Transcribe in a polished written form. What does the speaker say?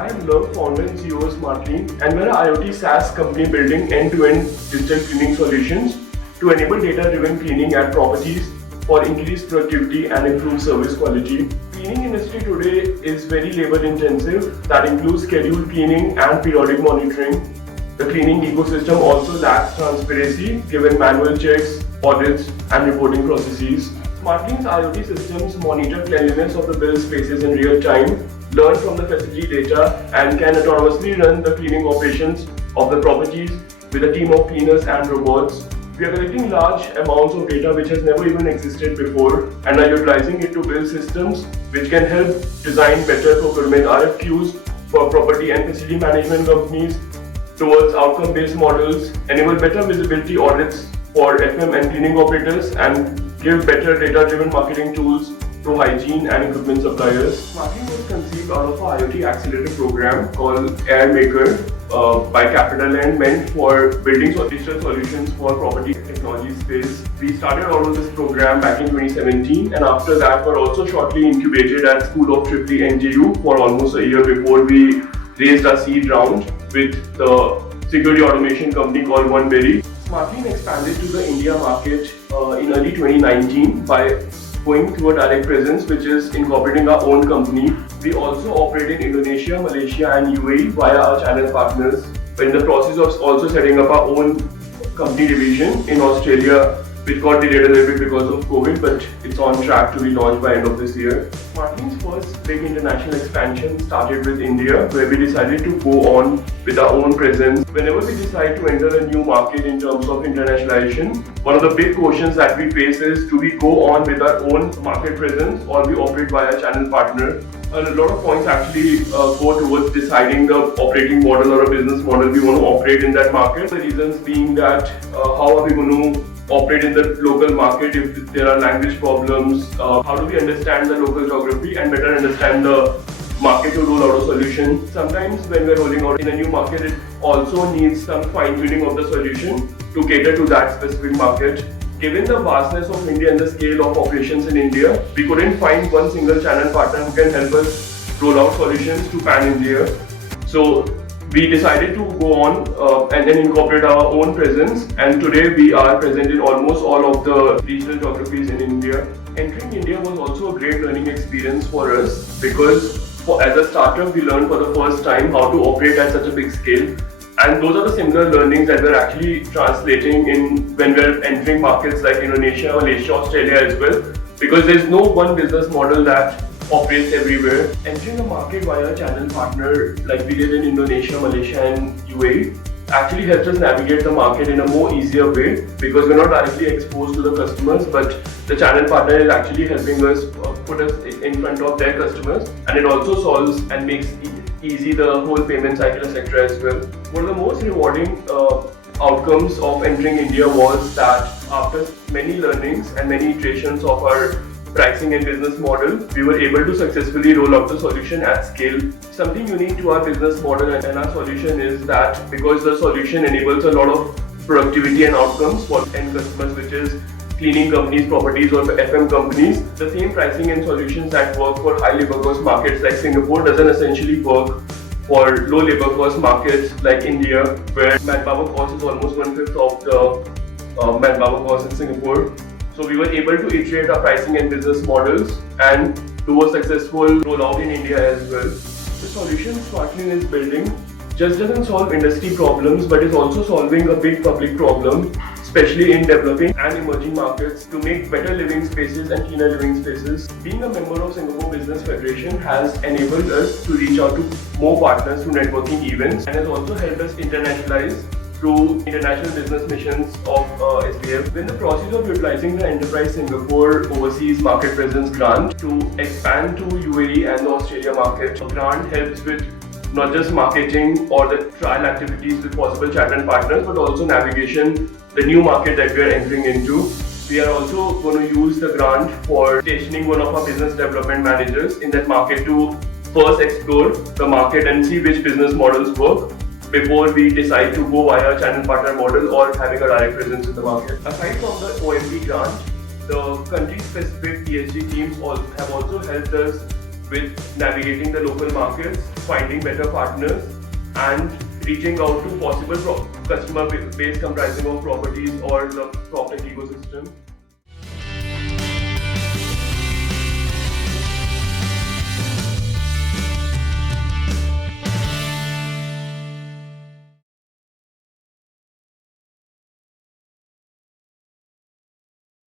I am Love, founder and CEO of SmartClean, and we're an IoT SaaS company building end-to-end digital cleaning solutions to enable data-driven cleaning at properties for increased productivity and improved service quality. Cleaning industry today is very labor-intensive. That includes scheduled cleaning and periodic monitoring. The cleaning ecosystem also lacks transparency given manual checks, audits, and reporting processes. SmartClean's IoT systems monitor cleanliness of the built spaces in real time, learn from the facility data, and can autonomously run the cleaning operations of the properties with a team of cleaners and robots. We are collecting large amounts of data which has never even existed before and are utilizing it to build systems which can help design better procurement RFQs for property and facility management companies towards outcome-based models, enable better visibility audits for FM and cleaning operators, and give better data-driven marketing tools to hygiene and equipment suppliers. SmartClean was conceived out of our IoT accelerator program called AirMaker by CapitaLand, meant for building digital solutions for property technology space. We started all of this program back in 2017, and after that were also shortly incubated at School of Tripoli NJU for almost a year before we raised our seed round with the security automation company called OneBerry. SmartClean expanded to the India market in early 2019 by going through a direct presence, which is incorporating our own company. We also operate in Indonesia, Malaysia and UAE via our channel partners. We're in the process of also setting up our own company division in Australia, which got delayed a little bit because of COVID, but it's on track to be launched by end of this year. SmartClean's first big international expansion started with India, where we decided to go on with our own presence. Whenever we decide to enter a new market in terms of internationalization, one of the big questions that we face is, do we go on with our own market presence or we operate via a channel partner? A lot of points actually go towards deciding the operating model or a business model we want to operate in that market. The reasons being that how are we going to operate in the local market if there are language problems, how do we understand the local geography and better understand the market to roll out a solution. Sometimes when we're rolling out in a new market, it also needs some fine-tuning of the solution to cater to that specific market. Given the vastness of India and the scale of operations in India, we couldn't find one single channel partner who can help us roll out solutions to pan-India. So we decided to go on and then incorporate our own presence, and today we are present in almost all of the regional geographies in India. Entering India was also a great learning experience for us because as a startup we learned for the first time how to operate at such a big scale, and those are the similar learnings that we're actually translating in when we're entering markets like Indonesia, Malaysia, Australia as well, because there's no one business model that operates everywhere. Entering a market via a channel partner like we did in Indonesia, Malaysia and UAE actually helps us navigate the market in a more easier way because we're not directly exposed to the customers, but the channel partner is actually helping us put us in front of their customers, and it also solves and makes easy the whole payment cycle, etc. as well. One of the most rewarding outcomes of entering India was that after many learnings and many iterations of our pricing and business model, we were able to successfully roll out the solution at scale. Something unique to our business model and our solution is that because the solution enables a lot of productivity and outcomes for end customers, which is cleaning companies, properties or FM companies, the same pricing and solutions that work for high labor cost markets like Singapore doesn't essentially work for low labor cost markets like India, where manpower cost is almost 1/5 of the manpower cost in Singapore. So we were able to iterate our pricing and business models and do a successful rollout in India as well. The solution SmartClean is building just doesn't solve industry problems, but is also solving a big public problem, especially in developing and emerging markets, to make better living spaces and cleaner living spaces. Being a member of Singapore Business Federation has enabled us to reach out to more partners through networking events and has also helped us internationalize through international business missions of SBF. We're in the process of utilizing the Enterprise Singapore Overseas Market Presence Grant to expand to UAE and the Australia market. The grant helps with not just marketing or the trial activities with possible channel partners, but also navigation, the new market that we are entering into. We are also going to use the grant for stationing one of our business development managers in that market to first explore the market and see which business models work before we decide to go via a channel partner model or having a direct presence in the market. Aside from the OMP grant, the country-specific ESG teams have also helped us with navigating the local markets, finding better partners, and reaching out to possible customer base comprising of properties or the PropTech ecosystem.